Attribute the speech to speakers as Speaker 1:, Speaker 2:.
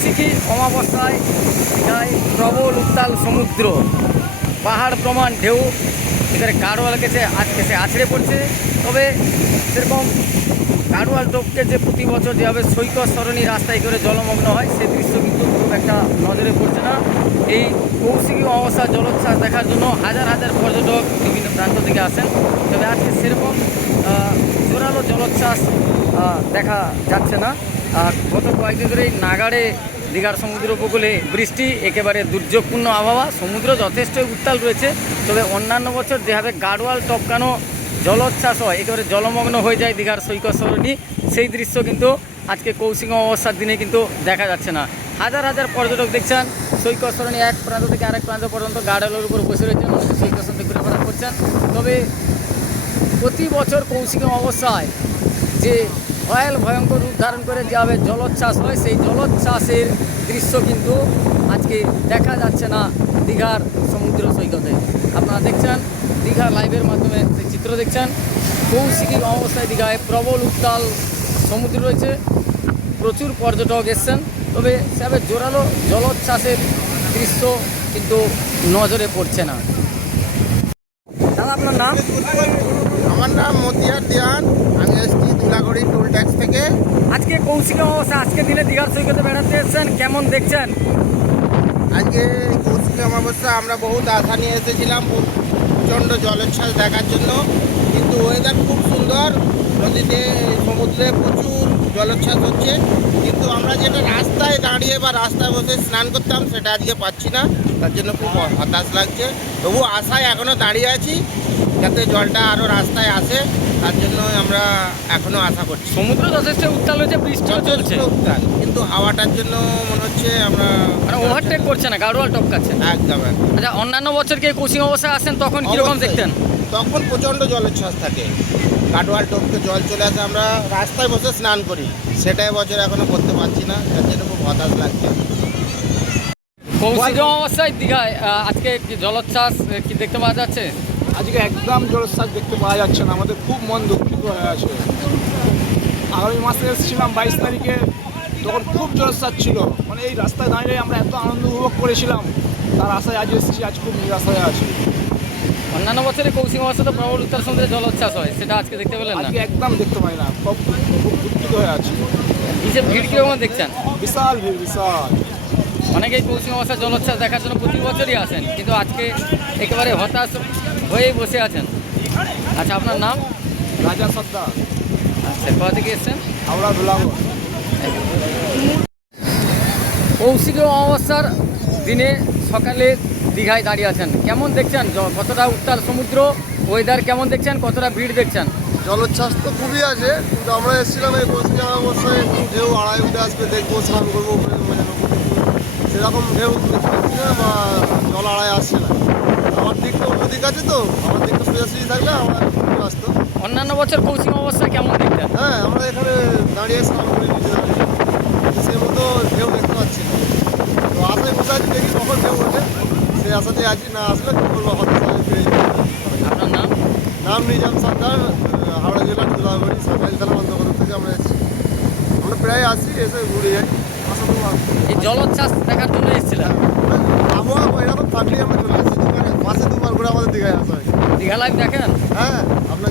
Speaker 1: কৌশিকী অমাবস্যায় দীঘায় প্রবল উত্তাল সমুদ্র। পাহাড় প্রমাণ ঢেউ, এখানে গাড়োয়াল গেছে আজকে সে আছড়ে পড়ছে। তবে সেরকম গাড়োয়াল টোপকে যে প্রতি বছর যেভাবে সৈকত সরণী রাস্তায় করে জলমগ্ন হয়, সে দৃশ্য কিন্তু খুব একটা নজরে পড়ছে না। এই কৌশিকী অমাবস্যা জলোচ্ছ্বাস দেখার জন্য হাজার হাজার পর্যটক বিভিন্ন প্রান্ত থেকে আসেন। তবে আজকে সেরকম জোরালো জলোচ্ছ্বাস দেখা যাচ্ছে না। আর গত কয়েকদিন ধরেই নাগাড়ে দীঘার সমুদ্র উপকূলে বৃষ্টি, একেবারে দুর্যোগপূর্ণ আবহাওয়া, সমুদ্র যথেষ্ট উত্তাল রয়েছে, তবে অন্যান্য বছর যেভাবে গাড়োয়াল টপকানো জলোচ্ছ্বাস হয়, একেবারে জলমগ্ন হয়ে যায় দীঘার সৈকত সরণি। সেই দৃশ্য কিন্তু আজকে কৌশিক অমাবস্যার দিনে কিন্তু দেখা যাচ্ছে না। হাজার হাজার পর্যটক দেখছেন, সৈকত সরণি এক প্রান্ত থেকে আরেক প্রান্ত পর্যন্ত গাড়োয়ালের উপর বসে রয়েছেন সৈকত সরণি ঘুরেফেরা করছেন। তবে প্রতি বছর কৌশিক অবস্থায় যে ভয়াল, ভয়ঙ্কর রূপ ধারণ করে যেভাবে জলোচ্ছ্বাস হয়, সেই জলোচ্ছ্বাসের দৃশ্য কিন্তু আজকে দেখা যাচ্ছে না দীঘার সমুদ্র সৈকতে। আপনারা দেখছেন দীঘার লাইভের মাধ্যমে সেই চিত্র দেখছেন কৌশিকী অবস্থায় দীঘায় প্রবল উত্তাল সমুদ্র রয়েছে, প্রচুর পর্যটক এসছেন, তবে সেভাবে জোরালো জলোচ্ছ্বাসের দৃশ্য কিন্তু নজরে পড়ছে না। দাদা, আপনার নাম?
Speaker 2: আমার নাম মতিয়ার দিয়ান দুলাগড়ি টোল ট্যাক্স থেকে।
Speaker 1: আজকে কৌশিক অমাবস্যা আজকে দিনে দীঘার সৈকতে বেড়াতে এসেছেন কেমন দেখছেন?
Speaker 2: আজকে কৌশিক অমাবস্যা আমরা বহুত আশা নিয়ে এসেছিলাম প্রচণ্ড জলোচ্ছ্বাস দেখার জন্য। কিন্তু ওয়েদার খুব সুন্দর নদীতে সমুদ্রে প্রচুর জলোচ্ছ্বাস হচ্ছে। কিন্তু আমরা যেটা রাস্তায় দাঁড়িয়ে বা রাস্তায় বসে স্নান করতাম সেটা আজকে পাচ্ছি না। তার জন্য খুব হতাশ লাগছে। তবু আশায় এখনও দাঁড়িয়ে আছি। যাতে জলটা আরও রাস্তায় আসে তার জন্য আমরা এখনও আশা করছি।
Speaker 1: সমুদ্র যথেষ্ট উত্তাল হয়েছে বৃষ্টিও চলছে।
Speaker 2: উত্তাল কিন্তু হাওয়াটার জন্য মনে হচ্ছে আমরা
Speaker 1: মানে ওভারটেক করছে না গাড়োয়াল টপকাচ্ছে।
Speaker 2: একদম একদম।
Speaker 1: আচ্ছা অন্যান্য বছর কি কৌশিক অবস্থায় আসেন তখন কীরকম। দেখতেন?
Speaker 2: তখন প্রচণ্ড জলোচ্ছ্বাস থাকে। কাটোয়াল টপকে জল চলে আসে আমরা রাস্তায় বসে স্নান করি। সেটাই বছর এখনও করতে পারছি না তার জন্য খুব হতাশ লাগছে।
Speaker 1: কৌশিক অবস্থায় দীঘায় আজকে জলোচ্ছ্বাস কি দেখতে পাওয়া যাচ্ছে?
Speaker 3: আজকে একদম জলোচ্ছ্বাস দেখতে পাওয়া যাচ্ছে না আমাদের খুব মন দুঃখিত হয়ে আছে। আগামী মাসে এসেছিলাম বাইশ তারিখে তখন খুব জলোচ্ছ্বাস ছিল। মানে এই রাস্তায় দাঁড়িয়ে আমরা এত আনন্দ উপভোগ করেছিলাম তার আশায় আজ এসেছি আজ খুব নিরাশ হয়ে আছি।
Speaker 1: অন্যান্য বছরে কৌশিক অবস্থা তো প্রবল উত্তর সমুদ্রে জলোচ্ছ্বাস হয় সেটা আজকে দেখতে পেলেন না?
Speaker 3: আজকে একদম দেখতে পাই না খুব দুঃখিত হয়ে আছি।
Speaker 1: এই যে ভিড় কীরকম দেখছেন?
Speaker 3: বিশাল ভিড় বিশাল।
Speaker 1: অনেকেই কৌশিক অবস্থা জলোচ্ছ্বাস দেখার জন্য প্রতি বছরই আসেন কিন্তু আজকে একেবারে হতাশ হয়েই বসে আছেন। আচ্ছা আপনার নাম?
Speaker 3: রাজা সর্দার।
Speaker 1: আচ্ছা কোথা থেকে এসছেন?
Speaker 3: হাওড়া ধুলাগড়
Speaker 1: কৌশিক অমাবস্যার দিনে সকালে দীঘায় দাঁড়িয়ে আছেন। কেমন দেখছেন? কতটা উত্তাল সমুদ্র? ওয়েদার কেমন দেখছেন? কতটা ভিড় দেখছেন?
Speaker 4: জলোচ্ছ্বাস তো খুবই আছে কিন্তু আমরা এসেছিলাম এই বসিয়া অবস্থায় একটু ঢেউ আড়াই উঠে আসবে দেখব স্নান করব সেরকম ঢেউ দেখতে পাচ্ছি না বা জল আড়ায় আসছে না। আমার দিকটা অন্য দিক আছে তো আমার দিকটা সোজাসুজি থাকলে আমার আসতো।
Speaker 1: অন্যান্য বছর কৌশিক অবস্থা কেমন দেখতেন
Speaker 4: হ্যাঁ আমরা এখানে দাঁড়িয়ে স্নান করি নিচে দাঁড়িয়ে। সে মতো ঢেউ দেখতে পাচ্ছি না। তো আশায় বসে আছি দেখি কখন ঢেউ ওঠে। সেই আশাতে আছি না আসলে কী করব হতাশ যেতে
Speaker 1: আপনার নাম?
Speaker 4: নাম নিজাম সর্দার হাওড়া জেলার দুলাবাড়ি সরকারি থানা অন্তর্গত থেকে আমরা এসেছি। আমরা প্রায় আসি এসে ঘুরে যাই।
Speaker 1: এই জলোচ্ছ্বাস দেখার জন্য এসেছিলাম।
Speaker 4: আবহাওয়া এরকম থাকলেই আমরা চলে আসছি মাসে দুবার করে আমাদের দীঘায় আসা হয়।
Speaker 1: দীঘা লাইভ দেখেন?
Speaker 4: হ্যাঁ আপনার